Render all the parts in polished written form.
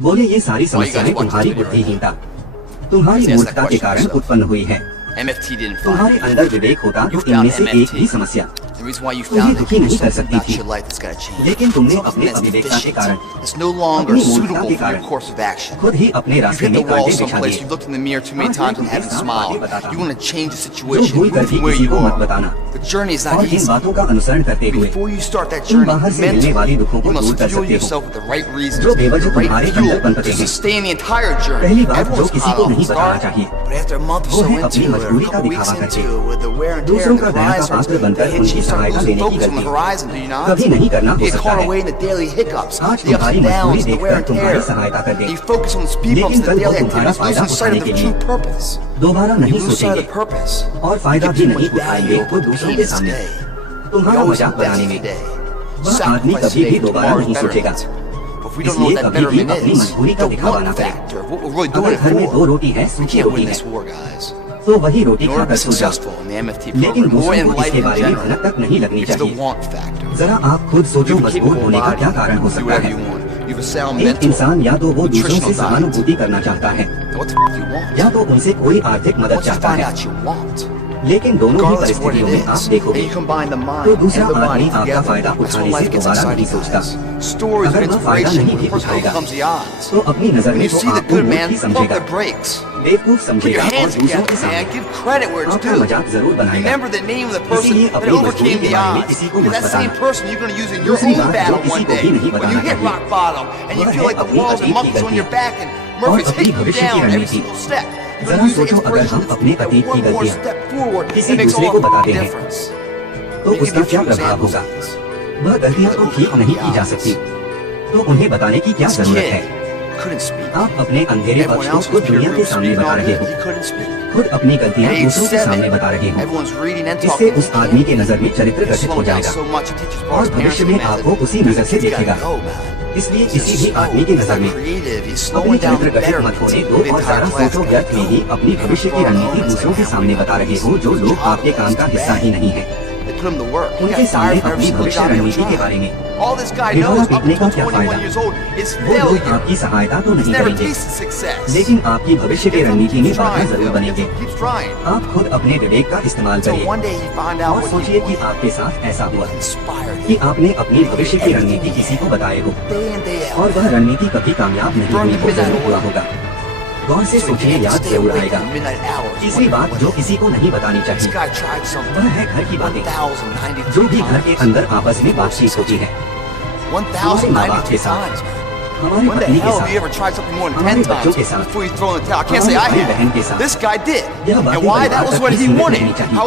बोले ये सारी समस्याएं तुम्हारी बुद्धिहीनता, तुम्हारी मूर्खता के कारण उत्पन्न हुई है। तुम्हारे अंदर विवेक होता तो इनमें से एक भी समस्या तुम्हें दुखी नहीं कर सकती थी, लेकिन तुमने अपने अविवेकता के कारण, अपनी मूर्खता के कारण खुद ही अपने रास्ते में कांटे बिछा दिए। जो भूल कर भी किसी को मत बताना और इन बातों का अनुसरण करते हुए तुम बाहर से मिलने वाली दुखों को दूर कर सकते हो जो बेवजह तुम्हारे अंदर पनपते हैं। पहली बात जो किसी को नहीं बताना चाहिए वो है अपनी मजबूरी का दिखावा करके दूसरों का दया का पात्र बनकर उनकी सहायता लेने की गलती कभी नहीं करना हो सकता है। आज तुम्हारी मजबूरी देखकर तुम्हारी सहायता कर दे, लेकिन कल वो तुम्हारा फायदा उठाने के लिए दोबारा नहीं सोचेंगे और फायदा भी नहीं उठाएंगे वो दूसरों के सामने तुम्हारा मजाक बनाने में। वह आदमी कभी भी दोबारा नहीं सोचेगा, इसलिए कभी भी अपनी मजबूरी का दिखावा न करे। अगर घर में 2 रोटी है, सूखी रोटी है, तो वही रोटी खाकर सो जाओ, लेकिन दूसरों को इसके बारे में भनक तक नहीं लगनी चाहिए। जरा आप खुद सोचो मजबूर होने का क्या कारण हो सकता है। एक इंसान या तो वो दूसरों से सहानुभूति करना चाहता है या तो उनसे कोई आर्थिक मदद चाहता है, लेकिन दोनों ही परिस्थितियों में आप देखोगे तो दूसरा आदमी आपका फायदा उठाने से दोबारा नहीं सोचता। अगर वह फायदा नहीं भी उठाएगा तो अपनी नजर में तो आपको मूर्ख ही समझेगा, बेवकूफ समझेगा और दूसरों के सामने आपका मजाक जरूर बनाएगा। इसीलिए अपनी मजबूरी के बारे में किसी को मत बताना। दूसरी बात जो किसी को भी नहीं बताना चाहिए वह है अपनी अतीत की गलती और अपनी भविष्य की रणनीति। जरा सोचो अगर हम अपने अतीत की गलतियाँ किसी दूसरे को बताते हैं तो उसका क्या प्रभाव होगा। वह गलतियाँ तो ठीक नहीं की जा सकती तो उन्हें बताने की क्या जरूरत है। आप अपने अंधेरे पक्ष को खुद दुनिया के सामने बता रहे हो, खुद अपनी गलतियाँ दूसरों के सामने बता रहे हो। इससे उस आदमी के नजर में चरित्र गठित हो जाएगा और भविष्य में आपको उसी नजर से देखेगा। इसलिए किसी भी आदमी की नजर में अपने चरित्र गठित मत होने दो और सारा सोचो व्यर्थ में ही अपनी भविष्य की रणनीति दूसरों के सामने बता रहे हो जो लोग आपके काम का हिस्सा ही नहीं है। उनके सामने अपनी भविष्य रणनीति के बारे में ढिढोरा पीटने का क्या फायदा। वो लोग आपकी सहायता तो नहीं करेंगे लेकिन आपकी भविष्य की रणनीति में बाधा जरूर बनेंगे। आप खुद अपने विवेक का इस्तेमाल करिए और सोचिए कि आपके साथ ऐसा हुआ कि आपने अपनी भविष्य की रणनीति किसी को बताए हो और वह रणनीति कभी कामयाब नहीं हुई तो जरूर हुआ होगा। गौर से सोचिए, याद जरूर आएगा। तीसरी बात जो किसी को नहीं बतानी चाहिए वह है घर की बातें। जो भी घर के अंदर आपस में बातचीत होती है हमारे माँ बाप के साथ, हमारी पत्नी के साथ, हमारे बच्चों के साथ, हमारे भाई बहन के साथ, यह बातें परिवार तक ही सीमित नहीं चाहिए।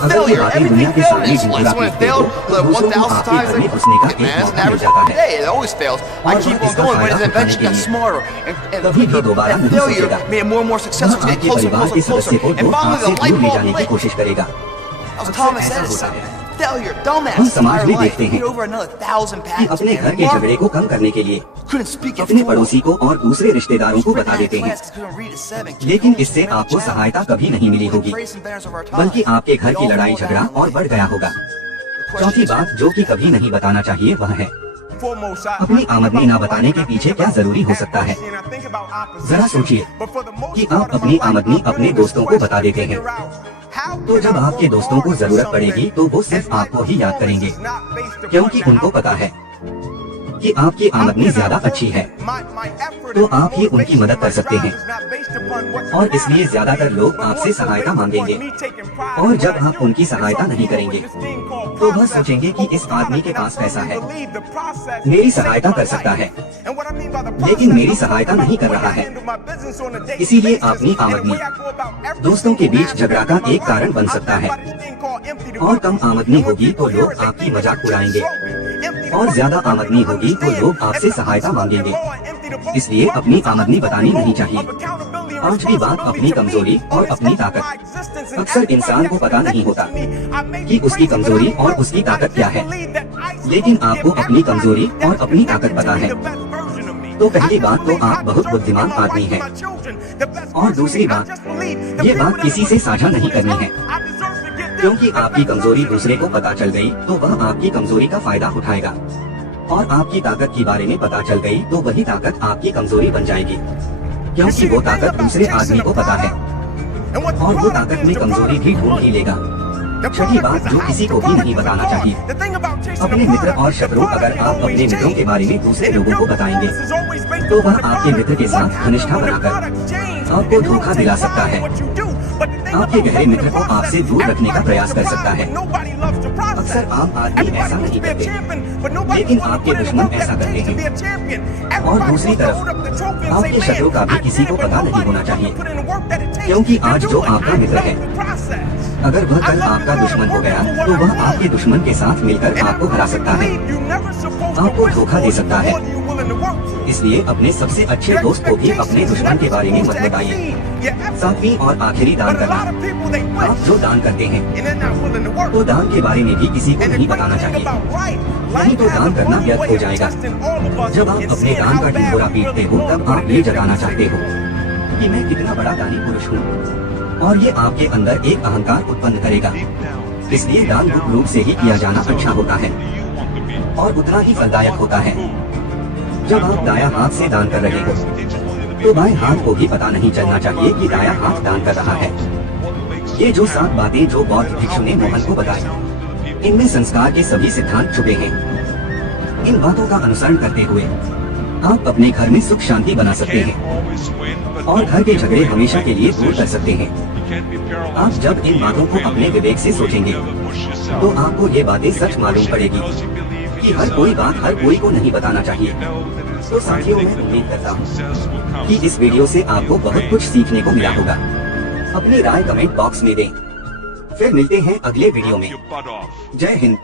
अगर ये बातें दुनिया के सामने ढिढोरा पीटते हो तो दूसरों को आपके घर में घुसने का एक मौका मिल जाता है और वह इसका फायदा उठाने के लिए कभी भी दोबारा नहीं सोचेगा। वह आपके परिवार के सदस्य को तो आपसे दूर ले जाने की कोशिश करेगा। ऐसा होता है। हम समाज में देखते हैं कि अपने घर के झगड़े को कम करने के लिए अपने पड़ोसी को और दूसरे रिश्तेदारों को बता देते हैं, लेकिन इससे आपको सहायता कभी नहीं मिली होगी बल्कि आपके घर की लड़ाई झगड़ा और बढ़ गया होगा। चौथी बात जो कि कभी नहीं बताना चाहिए वह है अपनी आमदनी न बताने के पीछे क्या जरूरी हो सकता है। जरा सोचिए कि आप अपनी आमदनी अपने दोस्तों को बता देते हैं तो जब आपके दोस्तों को जरूरत पड़ेगी तो वो सिर्फ आपको ही याद करेंगे क्योंकि उनको पता है कि आपकी आमदनी ज्यादा अच्छी है तो आप ही उनकी मदद कर सकते हैं और इसलिए ज्यादातर लोग आपसे सहायता मांगेंगे और जब आप उनकी सहायता नहीं करेंगे तो वह सोचेंगे कि इस आदमी के पास पैसा है, मेरी सहायता कर सकता है, लेकिन मेरी सहायता नहीं कर रहा है। इसीलिए अपनी आमदनी दोस्तों के बीच झगड़ा का एक कारण बन सकता है और कम आमदनी होगी तो लोग आपकी मजाक उड़ाएंगे और ज्यादा आमदनी होगी तो लोग आपसे सहायता मांगेंगे। इसलिए अपनी आमदनी बतानी नहीं चाहिए। पांचवी बात अपनी कमजोरी और अपनी ताकत। अक्सर इंसान को पता नहीं होता कि उसकी कमजोरी और उसकी ताकत क्या है, लेकिन आपको अपनी कमजोरी और अपनी ताकत पता है तो पहली बात तो आप बहुत बुद्धिमान आदमी हैं और दूसरी बात ये बात किसी से साझा नहीं करनी है क्योंकि आपकी कमजोरी दूसरे को पता चल गई तो वह आपकी कमजोरी का फायदा उठाएगा और आपकी ताकत के बारे में पता चल गई तो वही ताकत आपकी कमजोरी बन जाएगी, क्योंकि वो ताकत दूसरे आदमी को पता है और वो ताकत में कमजोरी भी ढूंढ ही लेगा। छठी बात जो किसी को भी नहीं बताना चाहिए, अपने मित्र और शत्रु अगर आप अपने मित्रों के बारे में दूसरे लोगों को बताएंगे तो वह आपके मित्र के साथ घनिष्ठता बनाकर आपको धोखा दिला सकता है, आपके गहरे मित्र को आपसे दूर रखने का प्रयास कर सकता है। अक्सर आम आदमी ऐसा नहीं करते, लेकिन आपके दुश्मन ऐसा करते हैं। और दूसरी तरफ आपके शत्रु का भी किसी को पता नहीं होना चाहिए, क्योंकि आज जो आपका मित्र है अगर वह कल आपका दुश्मन हो गया तो वह आपके दुश्मन के साथ मिलकर आपको हरा सकता है, आपको धोखा दे सकता है। इसलिए अपने सबसे अच्छे दोस्त को भी अपने दुश्मन के बारे में मत बताइए। सातवीं और आखिरी दान करना, आप जो दान करते हैं तो दान के बारे में भी किसी को नहीं बताना चाहिए, नहीं तो दान करना व्यर्थ हो जाएगा। जब आप अपने दान का ढिंढोरा पीटते हो तब आप ये जताना चाहते हो कि मैं कितना बड़ा दानी पुरुष हूँ, और ये आपके अंदर एक अहंकार उत्पन्न करेगा। इसलिए दान गुप्त रूप से ही किया जाना अच्छा होता है और उतना ही फलदायक होता है। जब आप दायां हाथ से दान कर रहे हो तो बाएं हाथ को भी पता नहीं चलना चाहिए कि दायां हाथ दान कर रहा है। ये जो 7 बातें जो बौद्ध भिक्षु ने मोहन को बताई, इनमें संस्कार के सभी सिद्धांत छुपे हैं। इन बातों का अनुसरण करते हुए आप अपने घर में सुख शांति बना सकते हैं और घर के झगड़े हमेशा के लिए दूर कर सकते हैं। आप जब इन बातों को अपने विवेक से सोचेंगे तो आपको ये बातें सच मालूम पड़ेगी कि हर कोई बात हर कोई को नहीं बताना चाहिए। तो साथियों, मैं उम्मीद करता हूँ कि इस वीडियो से आपको बहुत कुछ सीखने को मिला होगा। अपनी राय कमेंट बॉक्स में दें। फिर मिलते हैं अगले वीडियो में। जय हिंद।